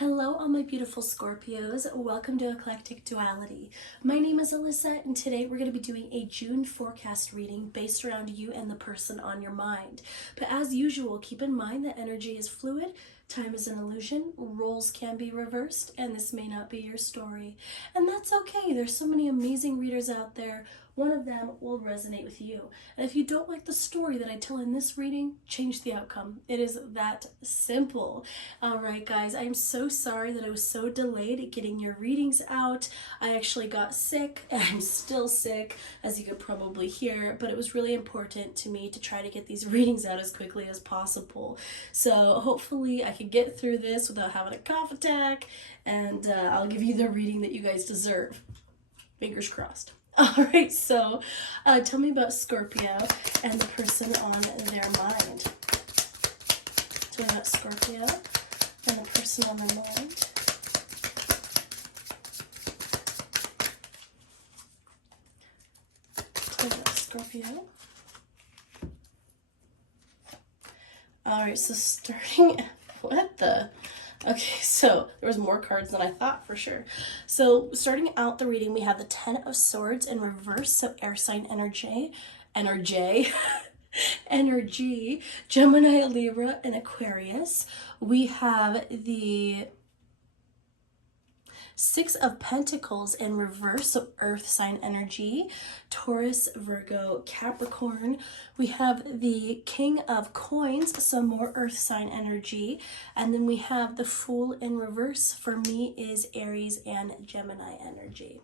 Hello, all my beautiful Scorpios. Welcome to Eclectic Duality. My name is Alyssa, and today we're going to be doing a June forecast reading based around you and the person on your mind. But as usual, keep in mind that energy is fluid, time is an illusion, roles can be reversed, and this may not be your story. And that's okay. There's so many amazing readers out there. One of them will resonate with you. And if you don't like the story that I tell in this reading, change the outcome. It is that simple. All right, guys, I'm so sorry that I was so delayed at getting your readings out. I actually got sick, and I'm still sick, as you could probably hear, but it was really important to me to try to get these readings out as quickly as possible. So hopefully I can get through this without having a cough attack, and I'll give you the reading that you guys deserve. Fingers crossed. All right, so tell me about Scorpio and the person on their mind. Tell me about Scorpio and the person on their mind. Tell me about Scorpio. All right, so starting, what the? Okay, so there was more cards than I thought for sure. So starting out the reading, we have the Ten of Swords in reverse, so air sign energy, energy, Gemini, Libra, and Aquarius. We have the Six of Pentacles in reverse, so earth sign energy, Taurus, Virgo, Capricorn. We have the King of Coins, so more earth sign energy. And then we have the Fool in reverse, for me is Aries and Gemini energy.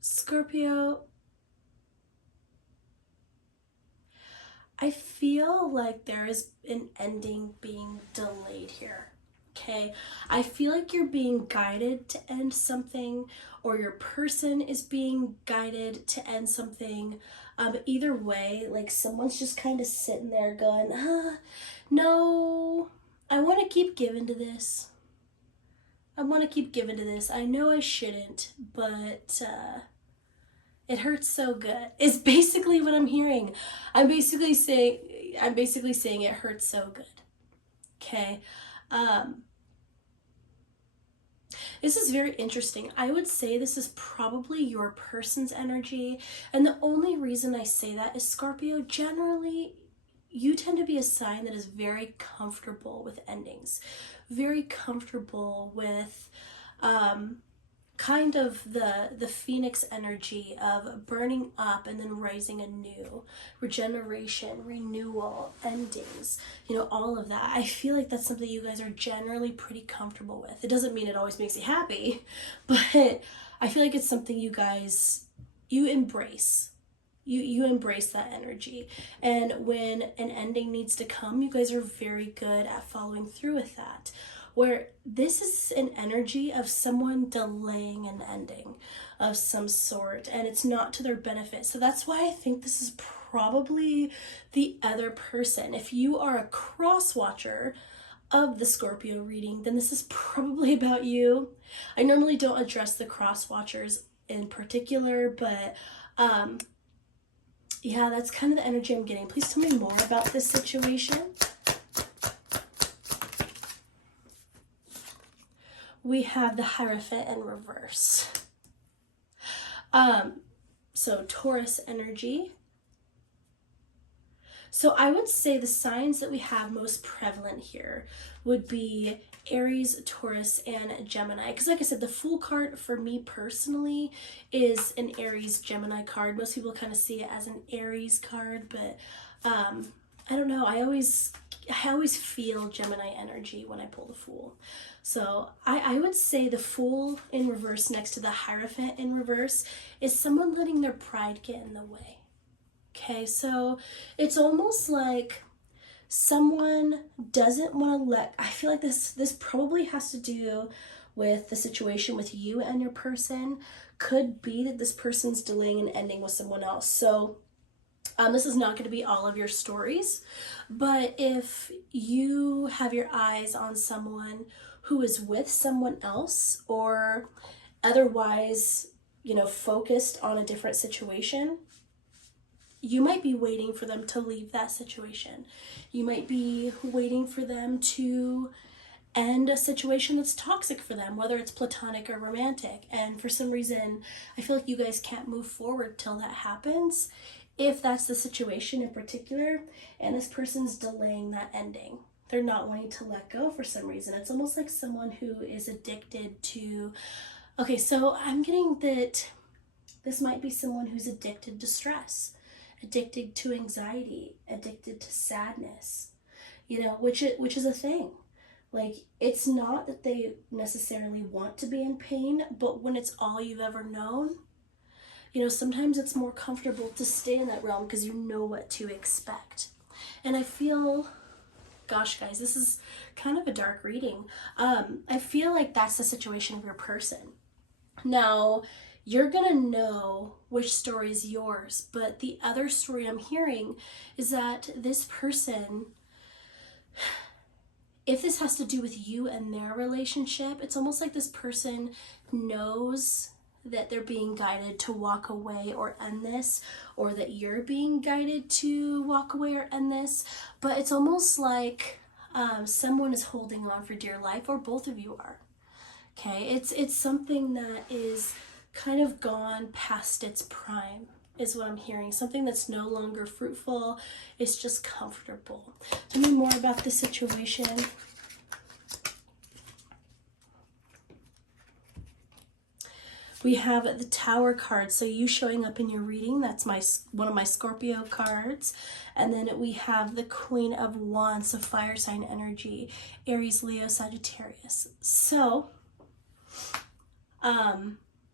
Scorpio, I feel like there is an ending being delayed here, okay? I feel like you're being guided to end something, or your person is being guided to end something. Either way, like someone's just kind of sitting there going, no, I want to keep giving to this. I want to keep giving to this. I know I shouldn't, but it hurts so good. It's basically what I'm hearing. I'm basically saying it hurts so good. Okay. This is very interesting. I would say this is probably your person's energy. And the only reason I say that is Scorpio, generally, you tend to be a sign that is very comfortable with endings. Very comfortable with kind of the phoenix energy of burning up and then rising anew, regeneration, renewal, endings, all of that. I feel like that's something you guys are generally pretty comfortable with. It doesn't mean it always makes you happy, but I feel like it's something you embrace. You embrace that energy. And when an ending needs to come, you guys are very good at following through with that. Where this is an energy of someone delaying an ending of some sort, and it's not to their benefit. So that's why I think this is probably the other person. If you are a cross watcher of the Scorpio reading, then this is probably about you. I normally don't address the cross watchers in particular, but yeah, that's kind of the energy I'm getting. Please tell me more about this situation. We have the Hierophant in reverse. So Taurus energy. So I would say the signs that we have most prevalent here would be Aries, Taurus, and Gemini. Because like I said, the Fool card for me personally is an Aries Gemini card. Most people kind of see it as an Aries card, but I don't know. I always feel Gemini energy when I pull the Fool. So I would say the Fool in reverse next to the Hierophant in reverse is someone letting their pride get in the way. Okay, so it's almost like someone doesn't want to I feel like this probably has to do with the situation with you and your person. Could be that this person's delaying an ending with someone else. So this is not going to be all of your stories, but if you have your eyes on someone who is with someone else, or otherwise focused on a different situation, you might be waiting for them to leave that situation. You might be waiting for them to end a situation that's toxic for them, whether it's platonic or romantic. And for some reason, I feel like you guys can't move forward till that happens, if that's the situation in particular, and this person's delaying that ending. They're not wanting to let go for some reason. It's almost like someone who is addicted to, okay, so I'm getting that this might be someone who's addicted to stress, addicted to anxiety, addicted to sadness, which is a thing. Like, it's not that they necessarily want to be in pain, but when it's all you've ever known, sometimes it's more comfortable to stay in that realm because you know what to expect. And I feel, gosh, guys, this is kind of a dark reading. I feel like that's the situation of your person. Now, you're gonna know which story is yours, but the other story I'm hearing is that this person, if this has to do with you and their relationship, it's almost like this person knows that they're being guided to walk away or end this, or that you're being guided to walk away or end this, but it's almost like someone is holding on for dear life, or both of you are. Okay, it's something that is kind of gone past its prime, is what I'm hearing. Something that's no longer fruitful, it's just comfortable. Tell me more about the situation. We have the Tower card, so you showing up in your reading, that's one of my Scorpio cards. And then we have the Queen of Wands, so fire sign energy, Aries, Leo, Sagittarius. So,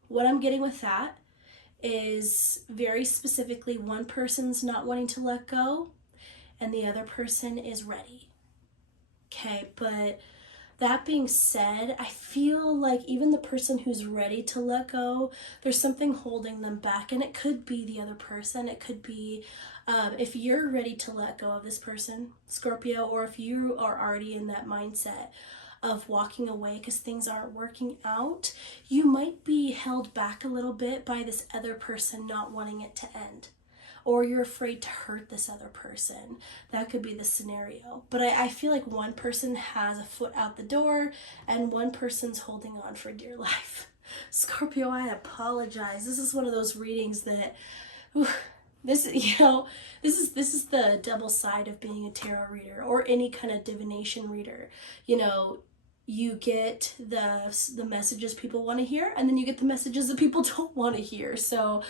what I'm getting with that is very specifically one person's not wanting to let go and the other person is ready. Okay, but that being said, I feel like even the person who's ready to let go, there's something holding them back, and it could be the other person. It could be if you're ready to let go of this person, Scorpio, or if you are already in that mindset of walking away because things aren't working out, you might be held back a little bit by this other person not wanting it to end. Or you're afraid to hurt this other person. That could be the scenario. But I feel like one person has a foot out the door and one person's holding on for dear life. Scorpio, I apologize. This is one of those readings that, this is the double side of being a tarot reader or any kind of divination reader. You get the messages people want to hear, and then you get the messages that people don't want to hear. So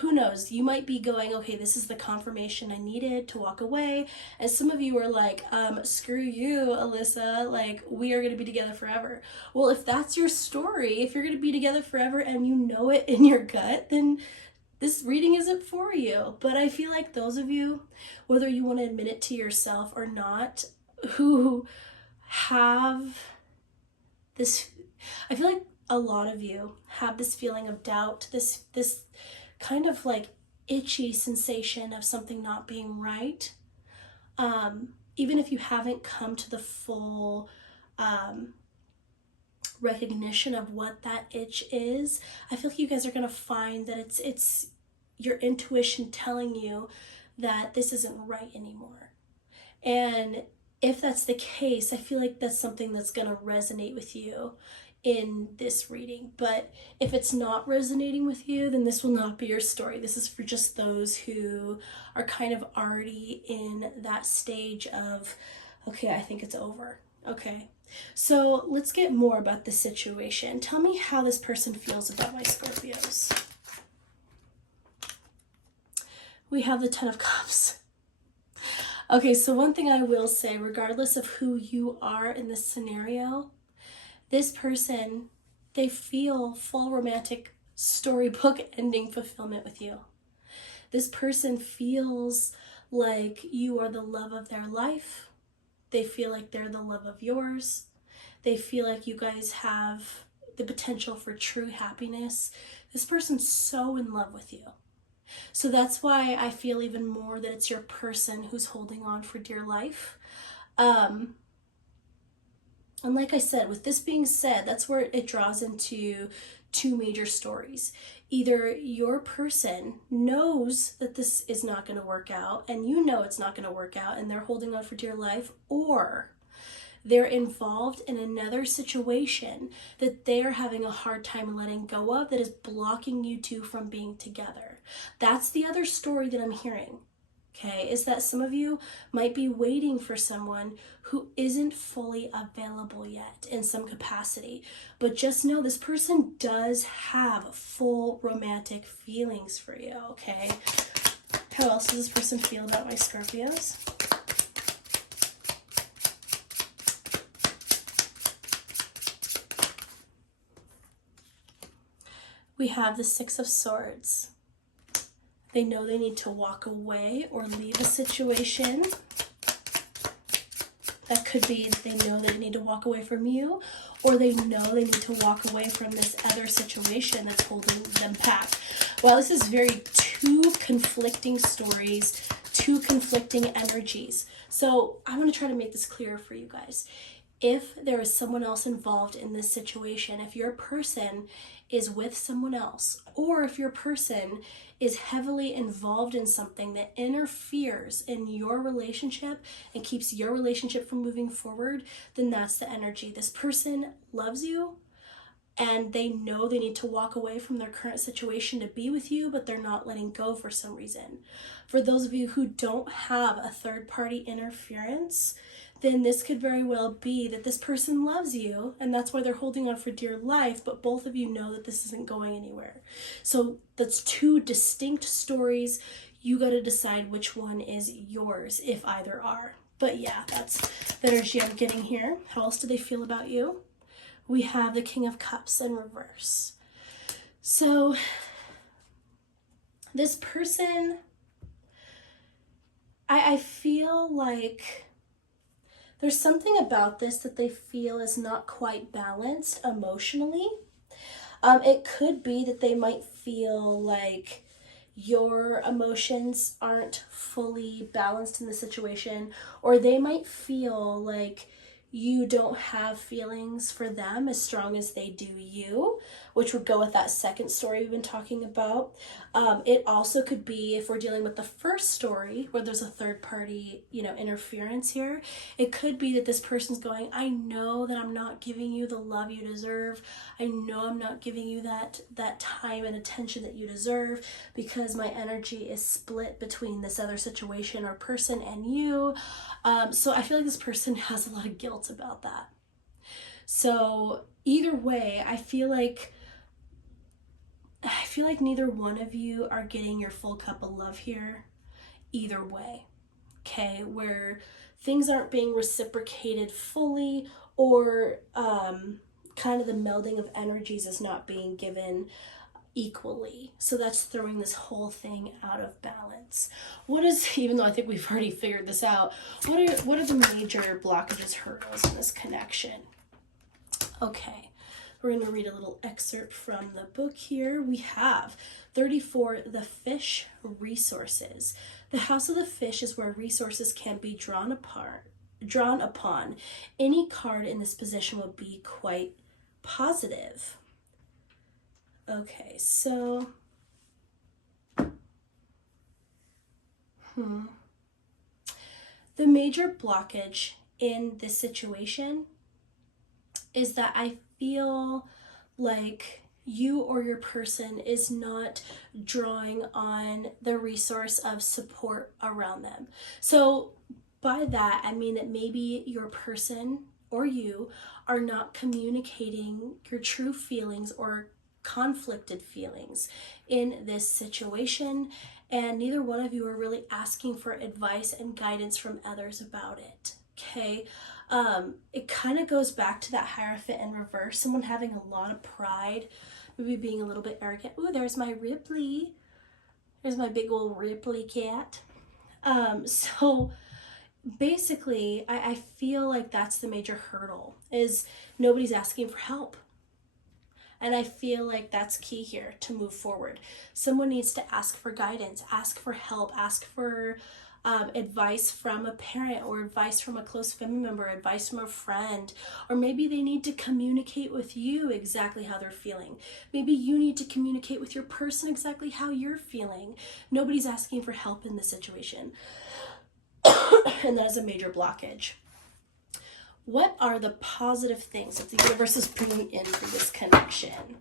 who knows, you might be going, okay, this is the confirmation I needed to walk away, and some of you are like, screw you, Alyssa, like, we are going to be together forever. Well, if that's your story, if you're going to be together forever and you know it in your gut, then this reading isn't for you. But I feel like those of you, whether you want to admit it to yourself or not, who have this, I feel like a lot of you have this feeling of doubt, this kind of like itchy sensation of something not being right. Even if you haven't come to the full recognition of what that itch is, I feel like you guys are going to find that it's your intuition telling you that this isn't right anymore. And if that's the case, I feel like that's something that's going to resonate with you in this reading. But if it's not resonating with you, then this will not be your story. This is for just those who are kind of already in that stage of, okay, I think it's over. Okay, so let's get more about the situation. Tell me how this person feels about my Scorpios. We have the Ten of Cups. Okay, so one thing I will say, regardless of who you are in this scenario, this person, they feel full romantic storybook ending fulfillment with you. This person feels like you are the love of their life. They feel like they're the love of yours. They feel like you guys have the potential for true happiness. This person's so in love with you. So that's why I feel even more that it's your person who's holding on for dear life. And like I said, with this being said, that's where it draws into two major stories. Either your person knows that this is not going to work out, and you know it's not going to work out, and they're holding on for dear life, or they're involved in another situation that they're having a hard time letting go of that is blocking you two from being together. That's the other story that I'm hearing. Okay, is that some of you might be waiting for someone who isn't fully available yet in some capacity. But just know this person does have full romantic feelings for you, okay? How else does this person feel about my Scorpios? We have the Six of Swords. They know they need to walk away or leave a situation. That could be they know they need to walk away from you, or they know they need to walk away from this other situation that's holding them back. Well, this is very two conflicting stories, two conflicting energies. So I want to try to make this clearer for you guys. If there is someone else involved in this situation, if your person is with someone else, or if your person is heavily involved in something that interferes in your relationship and keeps your relationship from moving forward, then that's the energy. This person loves you and they know they need to walk away from their current situation to be with you, but they're not letting go for some reason. For those of you who don't have a third-party interference, then this could very well be that this person loves you and that's why they're holding on for dear life, but both of you know that this isn't going anywhere. So that's two distinct stories. You got to decide which one is yours, if either are. But yeah, that's the energy I'm getting here. How else do they feel about you? We have the King of Cups in reverse. So this person, I feel like there's something about this that they feel is not quite balanced emotionally. It could be that they might feel like your emotions aren't fully balanced in the situation, or they might feel like you don't have feelings for them as strong as they do you, which would go with that second story we've been talking about. It also could be, if we're dealing with the first story where there's a third party, interference here, it could be that this person's going, I know that I'm not giving you the love you deserve. I know I'm not giving you that time and attention that you deserve because my energy is split between this other situation or person and you. So I feel like this person has a lot of guilt about that. So either way, I feel like neither one of you are getting your full cup of love here, either way, okay? Where things aren't being reciprocated fully, or kind of the melding of energies is not being given equally. So that's throwing this whole thing out of balance. Even though I think we've already figured this out, what are the major blockages, hurdles in this connection? Okay, we're going to read a little excerpt from the book here. We have 34, the fish resources. The house of the fish is where resources can be drawn upon. Any card in this position will be quite positive. Okay, so the major blockage in this situation is that I feel like you or your person is not drawing on the resource of support around them. So by that, I mean that maybe your person or you are not communicating your true feelings or conflicted feelings in this situation, and neither one of you are really asking for advice and guidance from others about it. Okay, it kind of goes back to that Hierophant in reverse, someone having a lot of pride, maybe being a little bit arrogant. Ooh, there's my Ripley. There's my big old Ripley cat. So basically, I feel like that's the major hurdle, is nobody's asking for help. And I feel like that's key here to move forward. Someone needs to ask for guidance, ask for help, ask for advice from a parent or advice from a close family member, advice from a friend, or maybe they need to communicate with you exactly how they're feeling. Maybe you need to communicate with your person exactly how you're feeling. Nobody's asking for help in this situation. And that is a major blockage. What are the positive things that the universe is bringing in for this connection?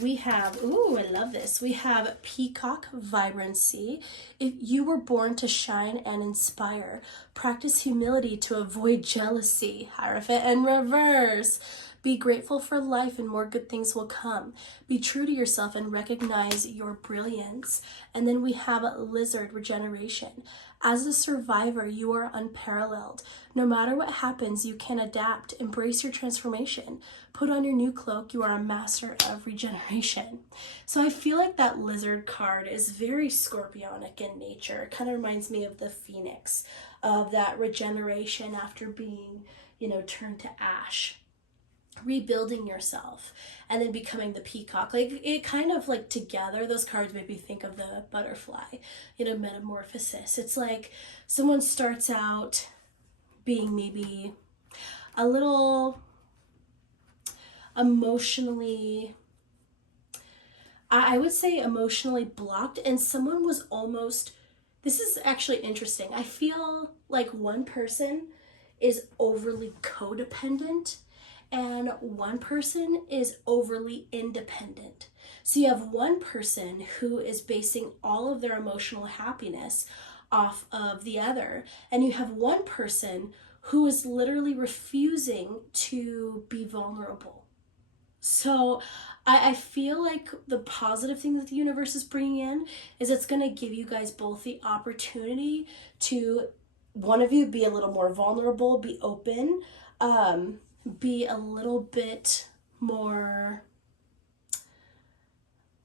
We have, ooh, I love this. We have peacock vibrancy. If you were born to shine and inspire, practice humility to avoid jealousy. Hierophant and reverse. Be grateful for life and more good things will come. Be true to yourself and recognize your brilliance. And then we have lizard regeneration. As a survivor, you are unparalleled. No matter what happens, you can adapt. Embrace your transformation. Put on your new cloak. You are a master of regeneration. So I feel like that lizard card is very Scorpionic in nature. It kind of reminds me of the phoenix, of that regeneration after being, turned to ash. Rebuilding yourself and then becoming the peacock. Like, it kind of like together, those cards made me think of the butterfly, metamorphosis. It's like someone starts out being maybe a little emotionally, I would say emotionally blocked, and someone was almost, this is actually interesting. I feel like one person is overly codependent and one person is overly independent. So you have one person who is basing all of their emotional happiness off of the other, and you have one person who is literally refusing to be vulnerable. So I feel like the positive thing that the universe is bringing in is it's going to give you guys both the opportunity to, one of you, be a little more vulnerable, be open, be a little bit more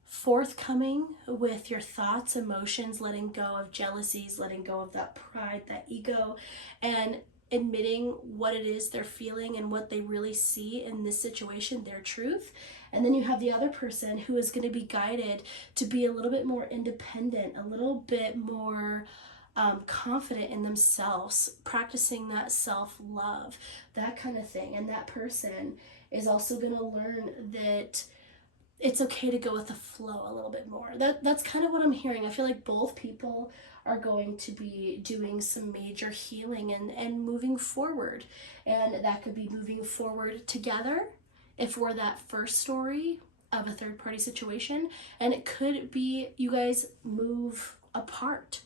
forthcoming with your thoughts, emotions, letting go of jealousies, letting go of that pride, that ego, and admitting what it is they're feeling and what they really see in this situation, their truth. And then you have the other person who is going to be guided to be a little bit more independent, a little bit more confident in themselves, practicing that self-love, that kind of thing. And that person is also going to learn that it's okay to go with the flow a little bit more. That's kind of what I'm hearing. I feel like both people are going to be doing some major healing and moving forward. And that could be moving forward together if we're that first story of a third-party situation. And it could be you guys move apart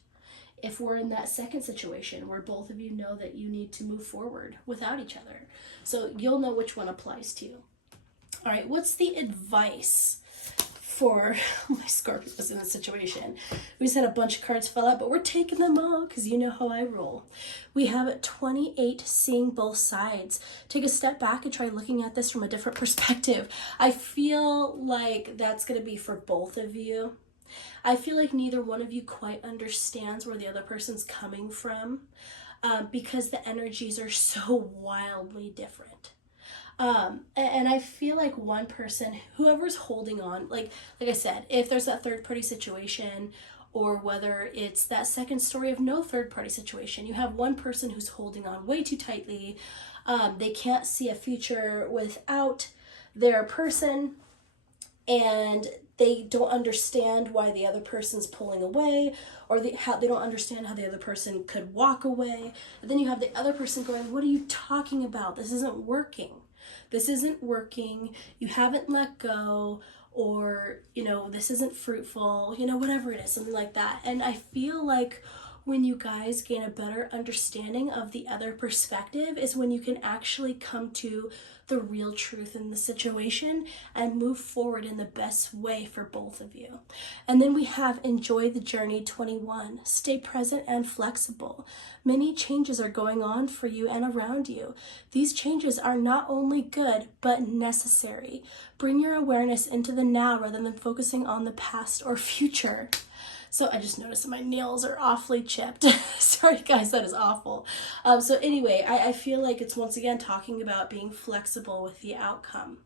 if we're in that second situation where both of you know that you need to move forward without each other. So you'll know which one applies to you. All right, what's the advice for my Scorpios in this situation? We just had a bunch of cards fell out, but we're taking them all because you know how I roll. We have 28, seeing both sides. Take a step back and try looking at this from a different perspective. I feel like that's going to be for both of you. I feel like neither one of you quite understands where the other person's coming from because the energies are so wildly different. And I feel like one person, whoever's holding on, like I said, if there's that third party situation, or whether it's that second story of no third party situation, you have one person who's holding on way too tightly. They can't see a future without their person, and they don't understand why the other person's pulling away, or they don't understand how the other person could walk away. And then you have the other person going, what are you talking about? This isn't working. This isn't working. You haven't let go, or, this isn't fruitful, whatever it is, something like that. And I feel like when you guys gain a better understanding of the other perspective is when you can actually come to the real truth in the situation and move forward in the best way for both of you. And then we have enjoy the journey 21. Stay present and flexible. Many changes are going on for you and around you. These changes are not only good, but necessary. Bring your awareness into the now rather than focusing on the past or future. So I just noticed that my nails are awfully chipped. Sorry guys, that is awful. So anyway, I feel like it's once again talking about being flexible with the outcome.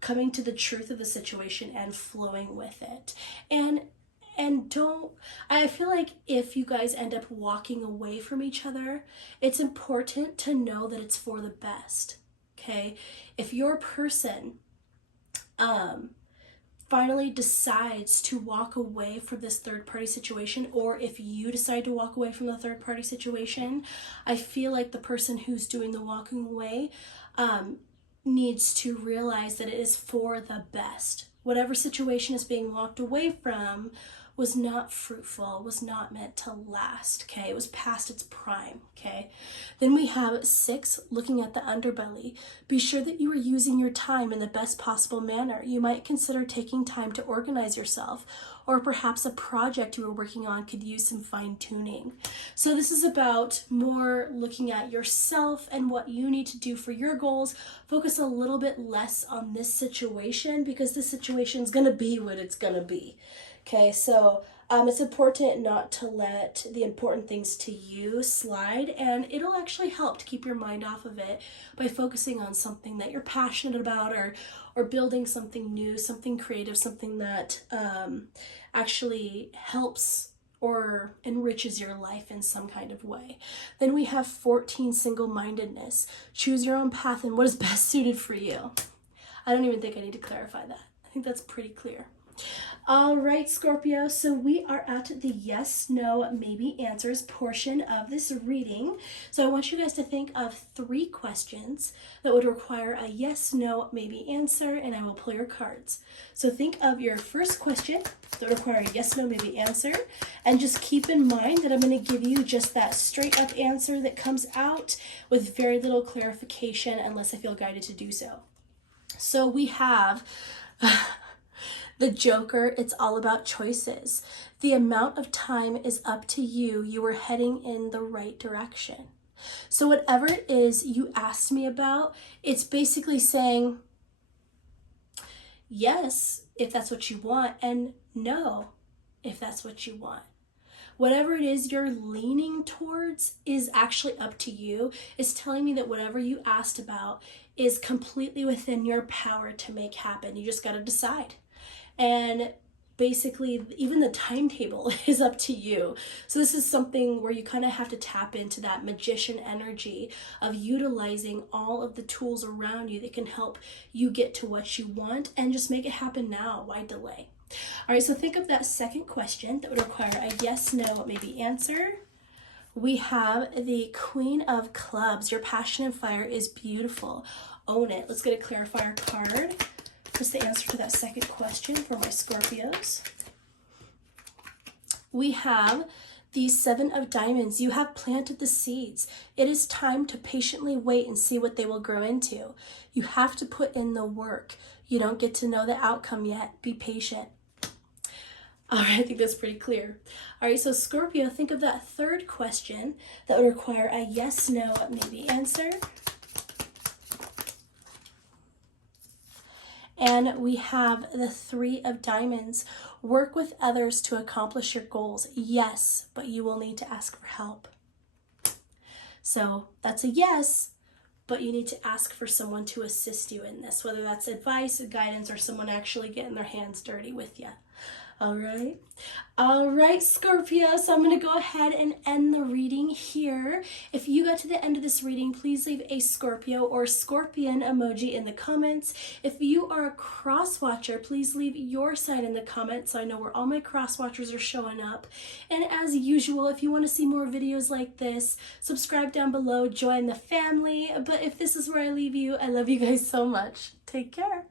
Coming to the truth of the situation and flowing with it. And And I feel like if you guys end up walking away from each other, it's important to know that it's for the best, okay? If your person finally decides to walk away from this third party situation, or if you decide to walk away from the third party situation, I feel like the person who's doing the walking away needs to realize that it is for the best. Whatever situation is being walked away from was not fruitful, was not meant to last, okay? It was past its prime, okay? Then we have 6, looking at the underbelly. Be sure that you are using your time in the best possible manner. You might consider taking time to organize yourself, or perhaps a project you are working on could use some fine-tuning. So this is about more looking at yourself and what you need to do for your goals. Focus a little bit less on this situation, because this situation is going to be what it's going to be. Okay, so it's important not to let the important things to you slide, and it'll actually help to keep your mind off of it by focusing on something that you're passionate about, or building something new, something creative, something that actually helps or enriches your life in some kind of way. Then we have 14, single-mindedness. Choose your own path and what is best suited for you. I don't even think I need to clarify that. I think that's pretty clear. All right, Scorpio, so we are at the yes, no, maybe answers portion of this reading. So I want you guys to think of 3 questions that would require a yes, no, maybe answer, and I will pull your cards. So think of your first question that would require a yes, no, maybe answer, and just keep in mind that I'm going to give you just that straight up answer that comes out with very little clarification unless I feel guided to do so. So we have the Joker. It's all about choices. The amount of time is up to you. You are heading in the right direction. So whatever it is you asked me about, it's basically saying yes, if that's what you want, and no, if that's what you want. Whatever it is you're leaning towards is actually up to you. It's telling me that whatever you asked about is completely within your power to make happen. You just got to decide. And basically, even the timetable is up to you. So this is something where you kind of have to tap into that magician energy of utilizing all of the tools around you that can help you get to what you want, and just make it happen now. Why delay? All right, so think of that second question that would require a yes, no, maybe answer. We have the Queen of Clubs. Your passion and fire is beautiful. Own it. Let's get a clarifier card. What's the answer to that second question for my Scorpios? We have the 7 of Diamonds. You have planted the seeds. It is time to patiently wait and see what they will grow into. You have to put in the work. You don't get to know the outcome yet. Be patient. All right, I think that's pretty clear. All right, so Scorpio, think of that third question that would require a yes, no, maybe answer. And we have the 3 of Diamonds. Work with others to accomplish your goals. Yes, but you will need to ask for help. So that's a yes, but you need to ask for someone to assist you in this, whether that's advice, guidance, or someone actually getting their hands dirty with you. All right, Scorpio, so I'm going to go ahead and end the reading here. If you got to the end of this reading, please leave a Scorpio or scorpion emoji in the comments. If you are a cross watcher, please leave your sign in the comments so I know where all my cross watchers are showing up. And as usual, if you want to see more videos like this, subscribe down below, join the family. But if this is where I leave you, I love you guys so much. Take care.